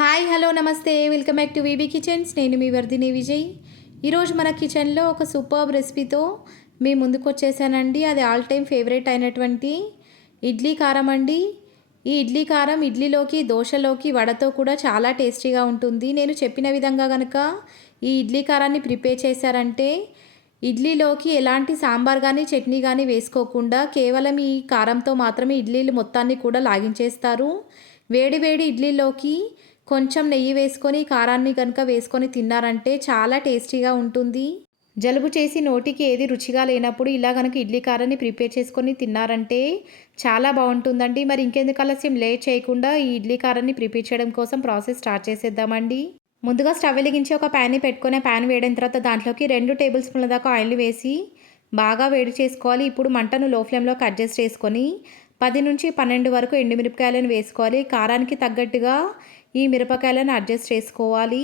Hi hello నమస్తే. Welcome back to VB kitchens. నేను మీ వర్ధిని విజయ్. ఈరోజు మన కిచెన్లో ఒక సూపర్బ్ రెసిపీతో మీ ముందుకు వచ్చేసానండి. అది ఆల్ టైమ్ ఫేవరెట్ అయినటువంటి ఇడ్లీ కారం అండి. ఈ ఇడ్లీ కారం ఇడ్లీలోకి దోశలోకి వడతో కూడా చాలా టేస్టీగా ఉంటుంది. నేను చెప్పిన విధంగా కనుక ఈ ఇడ్లీ కారాన్ని ప్రిపేర్ చేశారంటే ఇడ్లీలోకి ఎలాంటి సాంబార్ కానీ చట్నీ కానీ వేసుకోకుండా కేవలం ఈ కారంతో మాత్రమే ఇడ్లీలు మొత్తాన్ని కూడా లాగించేస్తారు. వేడి వేడి ఇడ్లీలోకి కొంచెం నెయ్యి వేసుకొని కారాన్ని కనుక వేసుకొని తిన్నారంటే చాలా టేస్టీగా ఉంటుంది. జలుబు చేసి నోటికి ఏది రుచిగా లేనప్పుడు ఇలా కనుక ఇడ్లీ కారాన్ని ప్రిపేర్ చేసుకొని తిన్నారంటే చాలా బాగుంటుందండి. మరి ఇంకెందుకు ఆలస్యం? లేట్ చేయకుండా ఈ ఇడ్లీ కారాన్ని ప్రిపేర్ చేయడం కోసం ప్రాసెస్ స్టార్ట్ చేసేద్దామండి. ముందుగా స్టవ్ వెలిగించి ఒక ప్యాన్ని పెట్టుకొని ప్యాన్ వేడిన తర్వాత దాంట్లోకి రెండు టేబుల్ స్పూన్ల దాకా ఆయిల్ వేసి బాగా వేడి చేసుకోవాలి. ఇప్పుడు మంటను లో ఫ్లేమ్లోకి అడ్జస్ట్ చేసుకొని పది నుంచి పన్నెండు వరకు ఎండుమిరపకాయలను వేసుకోవాలి. కారానికి తగ్గట్టుగా ఈ మిరపకాయలను అడ్జస్ట్ చేసుకోవాలి.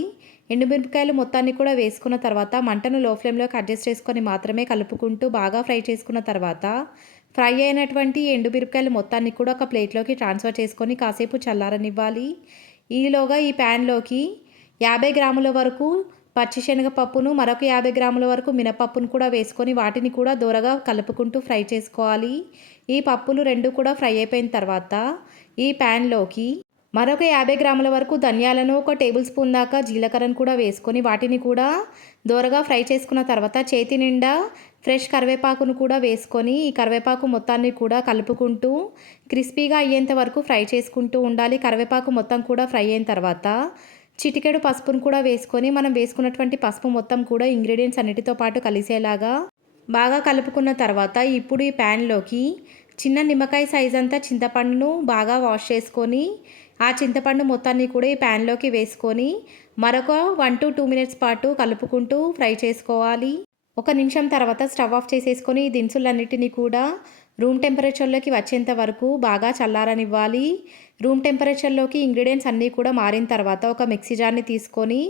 ఎండుమిరపకాయలు మొత్తాన్ని కూడా వేసుకున్న తర్వాత మంటను లో ఫ్లేమ్లోకి అడ్జస్ట్ చేసుకొని మాత్రమే కలుపుకుంటూ బాగా ఫ్రై చేసుకున్న తర్వాత ఫ్రై అయినటువంటి ఎండుమిరపకాయలు మొత్తాన్ని కూడా ఒక ప్లేట్లోకి ట్రాన్స్ఫర్ చేసుకొని కాసేపు చల్లారనివ్వాలి. ఈలోగా ఈ ప్యాన్లోకి యాభై గ్రాముల వరకు పచ్చిశనగపప్పును మరొక యాభై గ్రాముల వరకు మినపప్పును కూడా వేసుకొని వాటిని కూడా దూరగా కలుపుకుంటూ ఫ్రై చేసుకోవాలి. ఈ పప్పులు రెండు కూడా ఫ్రై అయిపోయిన తర్వాత ఈ ప్యాన్లోకి మరొక యాభై గ్రాముల వరకు ధనియాలను ఒక టేబుల్ స్పూన్ దాకా జీలకర్రను కూడా వేసుకొని వాటిని కూడా దోరగా ఫ్రై చేసుకున్న తర్వాత చేతి నిండా ఫ్రెష్ కరివేపాకును కూడా వేసుకొని ఈ కరివేపాకు మొత్తాన్ని కూడా కలుపుకుంటూ క్రిస్పీగా అయ్యేంత వరకు ఫ్రై చేసుకుంటూ ఉండాలి. కరివేపాకు మొత్తం కూడా ఫ్రై అయిన తర్వాత చిటికెడు పసుపును కూడా వేసుకొని మనం వేసుకున్నటువంటి పసుపు మొత్తం కూడా ఇంగ్రీడియంట్స్ అన్నిటితో పాటు కలిసేలాగా బాగా కలుపుకున్న తర్వాత ఇప్పుడు ఈ ప్యాన్లోకి చిన్న నిమ్మకాయ సైజ్ అంతా చింతపండును బాగా వాష్ చేసుకొని ఆ చింతపండు మొత్తాన్ని కూడా ఈ ప్యాన్లోకి వేసుకొని మరొక వన్ టు టూ మినిట్స్ పాటు కలుపుకుంటూ ఫ్రై చేసుకోవాలి. ఒక నిమిషం తర్వాత స్టవ్ ఆఫ్ చేసేసుకొని ఈ దినుసులన్నిటినీ కూడా రూమ్ టెంపరేచర్లోకి వచ్చేంత వరకు బాగా చల్లారనివ్వాలి. రూమ్ టెంపరేచర్లోకి ఇంగ్రీడియంట్స్ అన్నీ కూడా మారిన తర్వాత ఒక మిక్సీ జార్ని తీసుకొని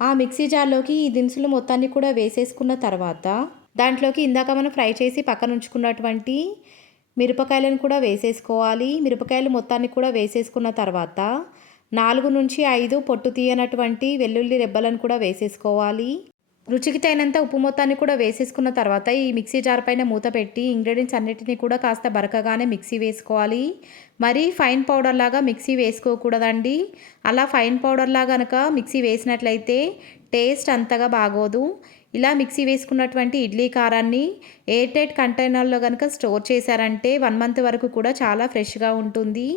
ఆ మిక్సీ జార్లోకి ఈ దినుసులు మొత్తాన్ని కూడా వేసేసుకున్న తర్వాత దాంట్లోకి ఇందాక మనం ఫ్రై చేసి పక్కన ఉంచుకున్నటువంటి మిరపకాయలను కూడా వేసేసుకోవాలి. మిరపకాయలు మొత్తాన్ని కూడా వేసేసుకున్న తర్వాత నాలుగు నుంచి ఐదు పొట్టు తీయనటువంటి వెల్లుల్లి రెబ్బలను కూడా వేసేసుకోవాలి. రుచికి తగినంత ఉప్పు మొత్తాన్ని కూడా వేసేసుకున్న తర్వాత ఈ మిక్సీ జార్ పైన మూత పెట్టి ఇంగ్రీడియంట్స్ అన్నిటినీ కూడా కాస్త బరకగానే మిక్సీ వేసుకోవాలి. మరి ఫైన్ పౌడర్ లాగా మిక్సీ వేసుకోకూడదండి. అలా ఫైన్ పౌడర్ లాగా కనుక మిక్సీ వేసినట్లయితే టేస్ట్ అంతగా బాగోదు. ఇలా మిక్సీ వేసుకున్నటువంటి ఇడ్లీ కారాన్ని ఎయిర్ టైట్ కంటైనర్లో కనుక స్టోర్ చేశారంటే వన్ మంత్ వరకు కూడా చాలా ఫ్రెష్గా ఉంటుంది.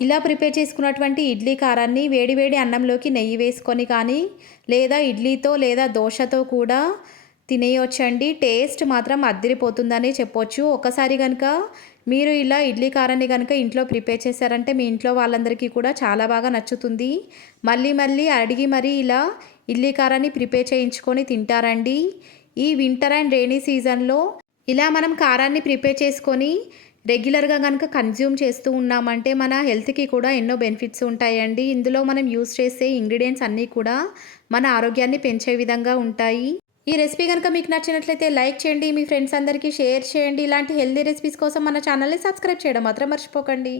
ఇలా ప్రిపేర్ చేసుకున్నటువంటి ఇడ్లీ కారాన్ని వేడివేడి అన్నంలోకి నెయ్యి వేసుకొని కానీ లేదా ఇడ్లీతో లేదా దోశతో కూడా తినేయొచ్చండి. టేస్ట్ మాత్రం అద్దరిపోతుందని చెప్పొచ్చు. ఒకసారి కనుక మీరు ఇలా ఇడ్లీ కారాన్ని కనుక ఇంట్లో ప్రిపేర్ చేశారంటే మీ ఇంట్లో వాళ్ళందరికీ కూడా చాలా బాగా నచ్చుతుంది. మళ్ళీ మళ్ళీ అడిగి మరీ ఇలా ఇడ్లీ కారాన్ని ప్రిపేర్ చేయించుకొని తింటారండి. ఈ వింటర్ అండ్ రెయినీ సీజన్లో ఇలా మనం కారాన్ని ప్రిపేర్ చేసుకొని రెగ్యులర్గా కనుక కన్జ్యూమ్ చేస్తూ ఉన్నామంటే మన హెల్త్కి కూడా ఎన్నో బెనిఫిట్స్ ఉంటాయండి. ఇందులో మనం యూస్ చేసే ఇంగ్రీడియంట్స్ అన్నీ కూడా మన ఆరోగ్యాన్ని పెంచే విధంగా ఉంటాయి. ఈ రెసిపీ కనుక మీకు నచ్చినట్లయితే లైక్ చేయండి మీ ఫ్రెండ్స్ అందరికీ షేర్ చేయండి. ఇలాంటి హెల్తీ రెసిపీస్ కోసం మన ఛానల్ని సబ్స్క్రైబ్ చేయడం మాత్రం మర్చిపోకండి.